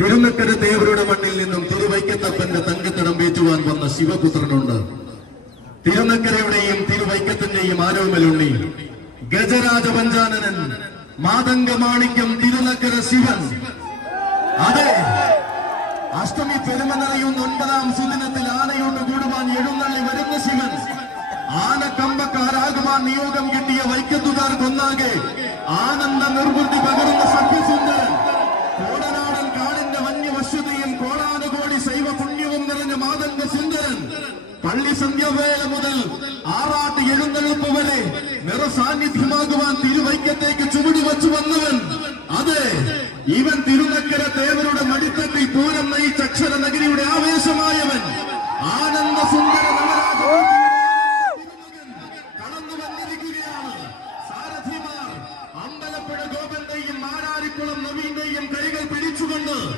തിരുനക്കര ദേവരുടെ മണ്ണിൽ നിന്നും തിരുവൈക്കത്തപ്പന്റെ തങ്കത്തടം വേറ്റുവാൻ വന്ന ശിവപുത്രനുണ്ട്. തിരുനക്കരയുടെയും തിരുവൈക്കത്തിന്റെയും ആരോമലുണ്ണി ഗജരാജ പഞ്ചാനനൻ മാതംഗമാണിക്യം തിരുനക്കര ശിവൻ. അതെ, അഷ്ടമി പെരുമ നിറയുന്ന 9ാം സുദിനത്തിൽ ആനയോട് കൂടുവാൻ എഴുന്നള്ളി വരുന്ന ശിവൻ. ആനക്കമ്പക്കാരാകുവാൻ നിയോഗം കിട്ടിയ വൈക്കത്തുകാർക്കൊന്നാകെ ആനന്ദ നിർവൃത്തി പകരുന്ന സത്യസുന്ദരൻ. കോടനാടൻ കാടിന്റെ വന്യവശ്യതയും കോടാനുകോടി ശൈവ പുണ്യവും നിറഞ്ഞ മാതംഗ സുന്ദരൻ. പള്ളി സന്ധ്യവേള മുതൽ ആറാട്ട് എഴുന്നള്ളിപ്പ് വരെ നിറസാന്നിധ്യമാകുവാൻ തിരുവൈക്കത്തേക്ക് ചുവട് വച്ചു വന്നവൻ. അതെ, ഇവൻ തിരുനക്കര ദേവരുടെ മടിത്തട്ടിൽ പൂരം നയിച്ച അക്ഷര നഗരിയുടെ ആവേശമായവൻ.